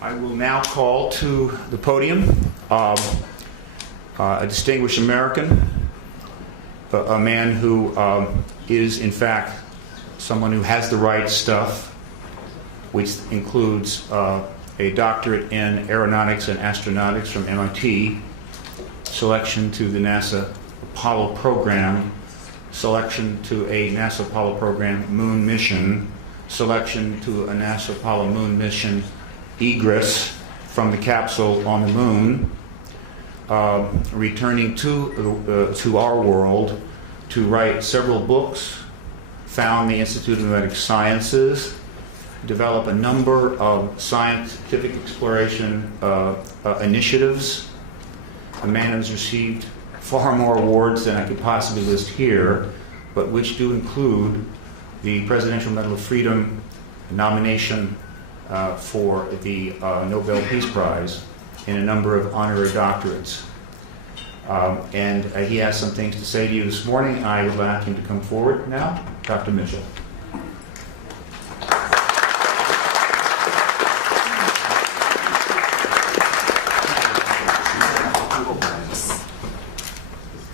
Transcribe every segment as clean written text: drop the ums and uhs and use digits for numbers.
I will now call to the podium a distinguished American, a man who is, in fact, someone who has the right stuff, which includes a doctorate in aeronautics and astronautics from MIT, selection to the NASA Apollo program, selection to a NASA Apollo program moon mission, selection to a NASA Apollo moon mission egress from the capsule on the moon, returning to our world to write several books, found the Institute of Nomadic Sciences, develop a number of scientific exploration initiatives. A man who's received far more awards than I could possibly list here, but which do include the Presidential Medal of Freedom nomination for the Nobel Peace Prize in a number of honorary doctorates. And he has some things to say to you this morning. I would like him to come forward now. Dr. Mitchell.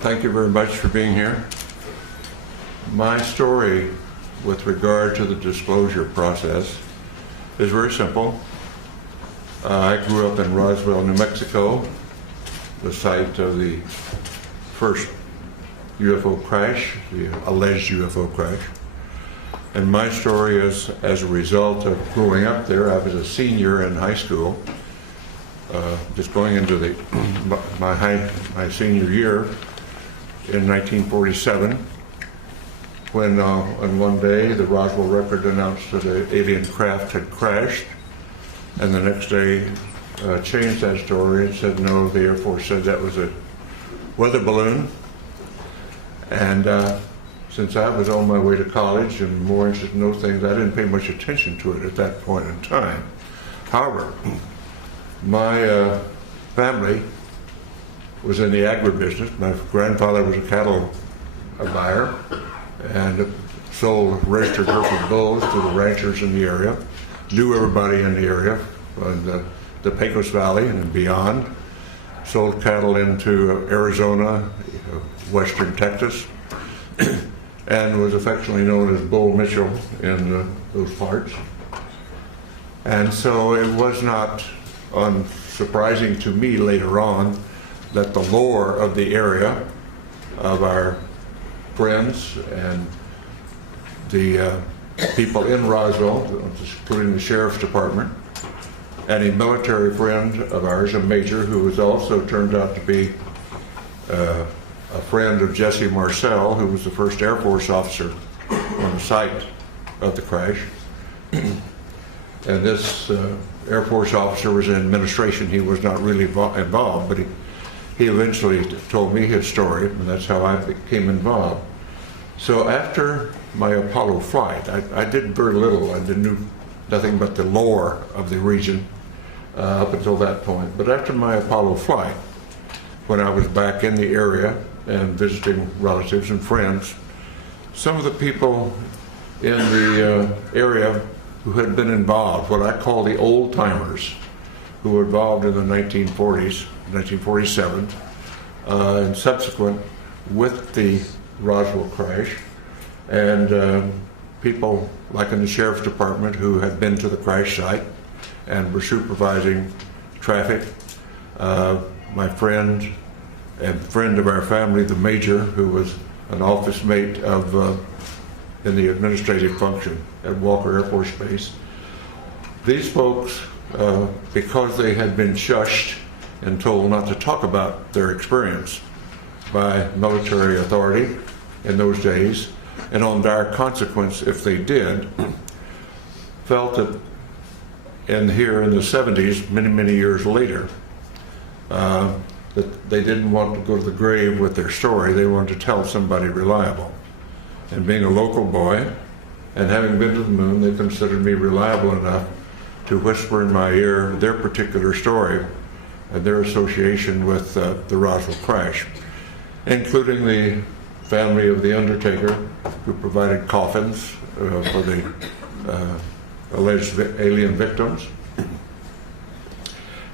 Thank you very much for being here. My story with regard to the disclosure process is very simple. I grew up in Roswell, New Mexico, the site of the first UFO crash, the alleged UFO crash. And my story is as a result of growing up there. I was a senior in high school, just going into my senior year in 1947, when on one day the Roswell Record announced that an alien craft had crashed, and the next day changed that story and said no, the Air Force said that was a weather balloon. And since I was on my way to college and more interested in those things, I didn't pay much attention to it at that point in time. However, my family was in the agribusiness. My grandfather was a cattle buyer and sold registered herds of bulls to the ranchers in the area, knew everybody in the area, in the Pecos Valley and beyond, sold cattle into Arizona, western Texas, and was affectionately known as Bull Mitchell in those parts. And so it was not unsurprising to me later on that the lore of the area, of our friends and the people in Roswell, including the sheriff's department, and a military friend of ours, a major, who was also turned out to be a friend of Jesse Marcel, who was the first Air Force officer on the site of the crash. And this Air Force officer was in administration. He was not really involved, but he eventually told me his story, and that's how I became involved. So after my Apollo flight, I did very little. I knew nothing but the lore of the region up until that point. But after my Apollo flight, when I was back in the area and visiting relatives and friends, some of the people in the area who had been involved, what I call the old timers, who were involved in the 1940s, 1947, and subsequent with the Roswell crash, and people like in the sheriff's department who had been to the crash site and were supervising traffic. My friend and friend of our family, the major, who was an office mate of in the administrative function at Walker Air Force Base. These folks, because they had been shushed and told not to talk about their experience by military authority in those days, and on dire consequence if they did, felt that here in the 70s, many years later, that they didn't want to go to the grave with their story. They wanted to tell somebody reliable. And being a local boy and having been to the moon, they considered me reliable enough to whisper in my ear their particular story and their association with the Roswell crash, including the family of the undertaker who provided coffins for the alleged alien victims,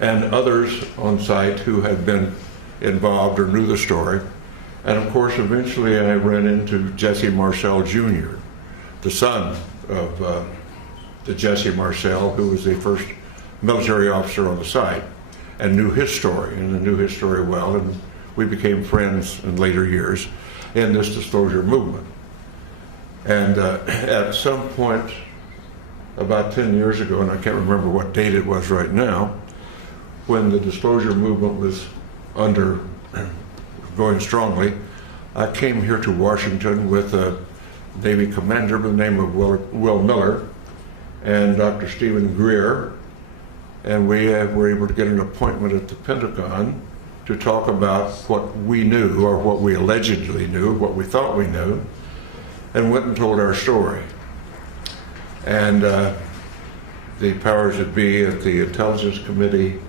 and others on site who had been involved or knew the story. And of course, eventually I ran into Jesse Marcel Jr., the son of the Jesse Marcel, who was the first military officer on the site, and knew his story, and knew his story well, and we became friends in later years in this disclosure movement. And at some point, about 10 years ago, and I can't remember what date it was right now, when the disclosure movement was going strongly, I came here to Washington with a Navy commander by the name of Will Miller and Dr. Stephen Greer, and we were able to get an appointment at the Pentagon to talk about what we knew, or what we allegedly knew, what we thought we knew, and went and told our story. And the powers that be at the Intelligence Committee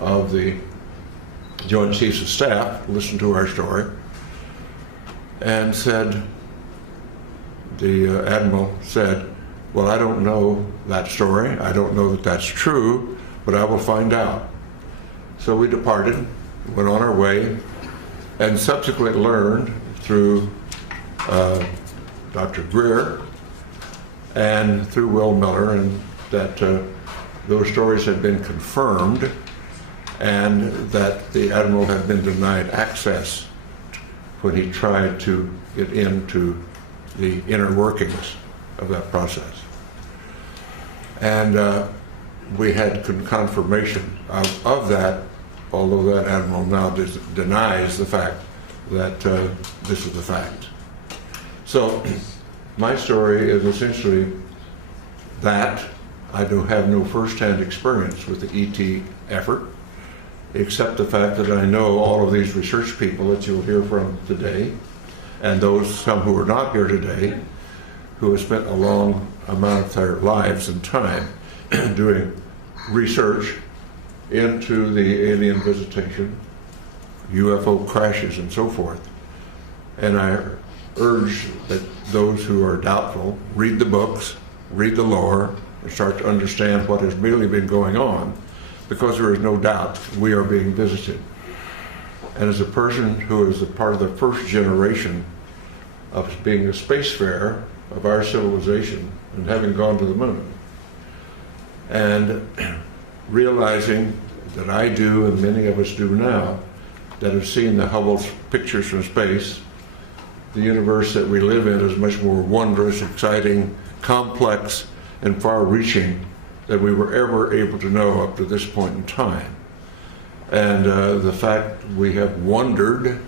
of the Joint Chiefs of Staff listened to our story and said, the Admiral said, well, I don't know that story. I don't know that that's true, but I will find out. So we departed, went on our way, and subsequently learned through Dr. Greer and through Will Miller, and that those stories had been confirmed, and that the Admiral had been denied access when he tried to get into the inner workings of that process. And we had confirmation of that, although that Admiral now denies the fact that this is the fact. So my story is essentially that I do have no first-hand experience with the ET effort, except the fact that I know all of these research people that you'll hear from today, and some who are not here today, who have spent a long amount of their lives and time doing research into the alien visitation, UFO crashes, and so forth. And I urge that those who are doubtful read the books, read the lore, and start to understand what has really been going on, because there is no doubt we are being visited. And as a person who is a part of the first generation of being a spacefarer of our civilization and having gone to the moon, and realizing that I do, and many of us do now, that have seen the Hubble pictures from space, the universe that we live in is much more wondrous, exciting, complex, and far-reaching than we were ever able to know up to this point in time. And the fact we have wondered,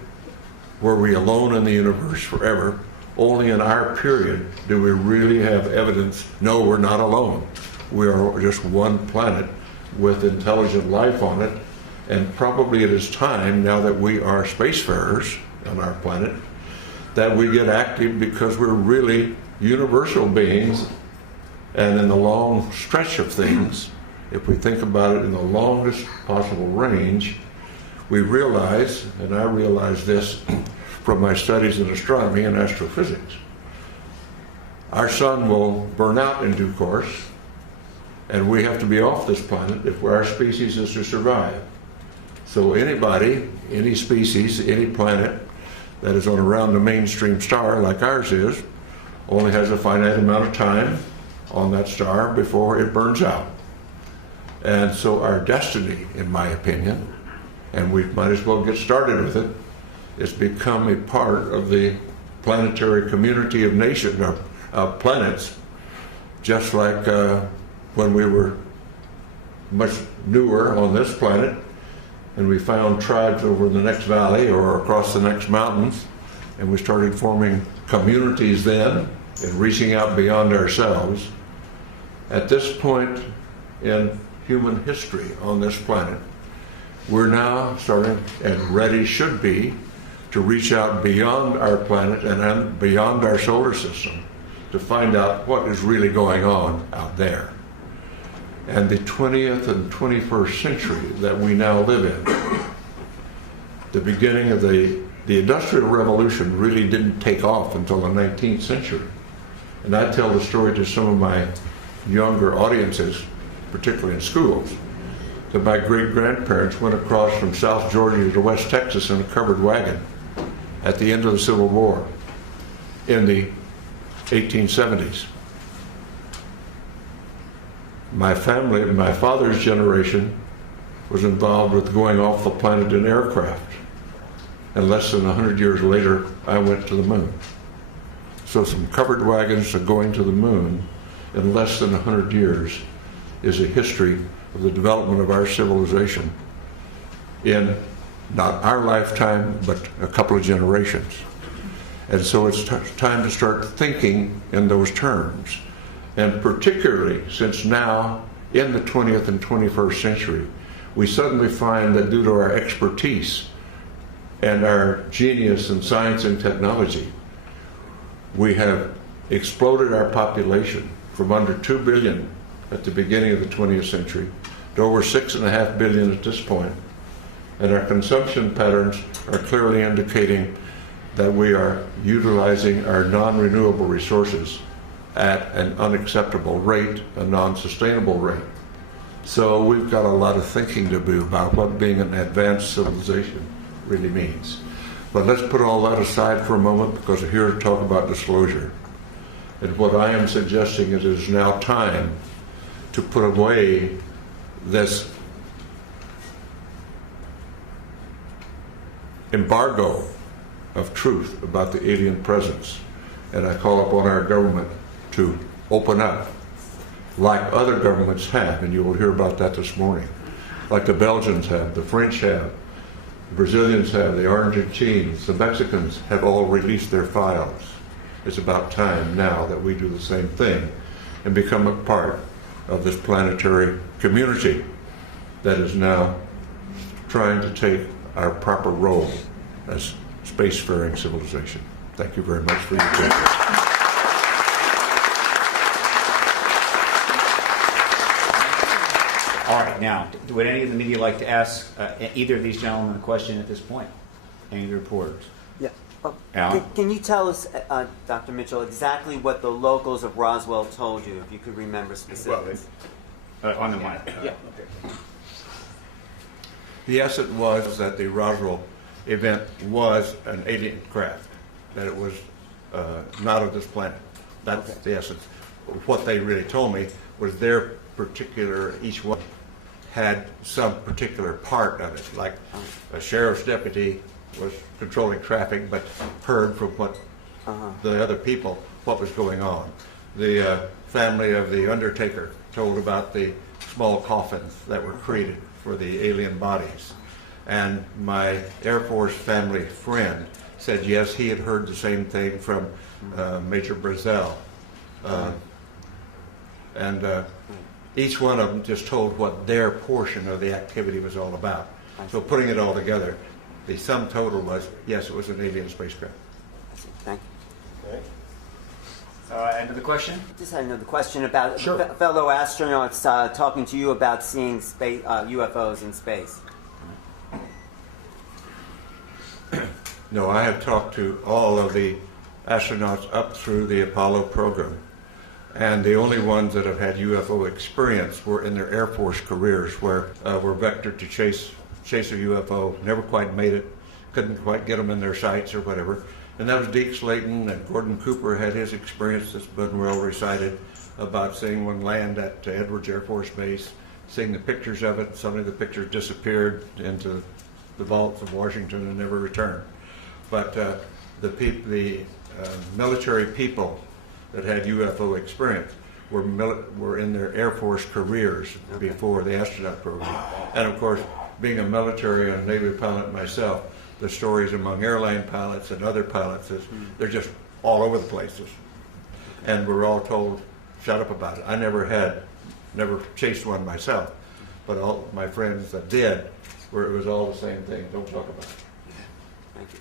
were we alone in the universe forever? Only in our period do we really have evidence, no, we're not alone. We are just one planet with intelligent life on it, and probably it is time, now that we are spacefarers on our planet, that we get active, because we're really universal beings. And in the long stretch of things, if we think about it in the longest possible range, we realize, and I realize this from my studies in astronomy and astrophysics, our sun will burn out in due course, and we have to be off this planet if our species is to survive. So anybody, any species, any planet that is on around the mainstream star like ours is, only has a finite amount of time on that star before it burns out. And so our destiny, in my opinion, and we might as well get started with it, is become a part of the planetary community of nations, of planets, just like when we were much newer on this planet, and we found tribes over in the next valley or across the next mountains, and we started forming communities then and reaching out beyond ourselves. At this point in human history on this planet, we're now starting, and ready should be, to reach out beyond our planet and beyond our solar system to find out what is really going on out there. And the 20th and 21st century that we now live in, the beginning of the Industrial Revolution really didn't take off until the 19th century. And I tell the story to some of my younger audiences, particularly in schools, that my great-grandparents went across from South Georgia to West Texas in a covered wagon at the end of the Civil War in the 1870s. My family, my father's generation, was involved with going off the planet in aircraft. And less than 100 years later, I went to the moon. So some covered wagons to going to the moon in less than 100 years is a history of the development of our civilization in not our lifetime, but a couple of generations. And so it's time to start thinking in those terms. And particularly since now, in the 20th and 21st century, we suddenly find that due to our expertise and our genius in science and technology, we have exploded our population from under 2 billion at the beginning of the 20th century to over 6.5 billion at this point. And our consumption patterns are clearly indicating that we are utilizing our non-renewable resources at an unacceptable rate, a non-sustainable rate. So we've got a lot of thinking to do about what being an advanced civilization really means. But let's put all that aside for a moment, because we're here to talk about disclosure. And what I am suggesting is it is now time to put away this embargo of truth about the alien presence. And I call upon our government to open up, like other governments have, and you will hear about that this morning, like the Belgians have, the French have, the Brazilians have, the Argentines, the Mexicans have all released their files. It's about time now that we do the same thing and become a part of this planetary community that is now trying to take our proper role as spacefaring civilization. Thank you very much for your attention. All right, now, would any of the media like to ask either of these gentlemen a question at this point? Any of the reporters? Yeah. Alan? Can you tell us, Dr. Mitchell, exactly what the locals of Roswell told you, if you could remember specifics? On the mic. Yeah. Yes, it was that the Roswell event was an alien craft, that it was not of this planet. That's the essence. What they really told me was their particular, each one had some particular part of it, like a sheriff's deputy was controlling traffic but heard from what the other people what was going on. The family of the undertaker told about the small coffins that were created for the alien bodies. And my Air Force family friend said yes, he had heard the same thing from Major Brazel. Each one of them just told what their portion of the activity was all about. So putting it all together, the sum total was, yes, it was an alien spacecraft. Thank you. Okay. End of the question? Just had another question about Sure. fellow astronauts talking to you about seeing space, UFOs in space. No, I have talked to all of the astronauts up through the Apollo program. And the only ones that have had UFO experience were in their Air Force careers, where were vectored to chase a UFO, never quite made it, couldn't quite get them in their sights or whatever. And that was Deke Slayton, and Gordon Cooper had his experience that's been well recited about seeing one land at Edwards Air Force Base, seeing the pictures of it. Suddenly the pictures disappeared into the vaults of Washington and never returned. But the military people that had UFO experience were in their Air Force careers before the astronaut program. And of course, being a military and Navy pilot myself, the stories among airline pilots and other pilots is they're just all over the places. And we're all told, shut up about it. I never chased one myself, but all my friends that did, where it was all the same thing, don't talk about it. Thank you.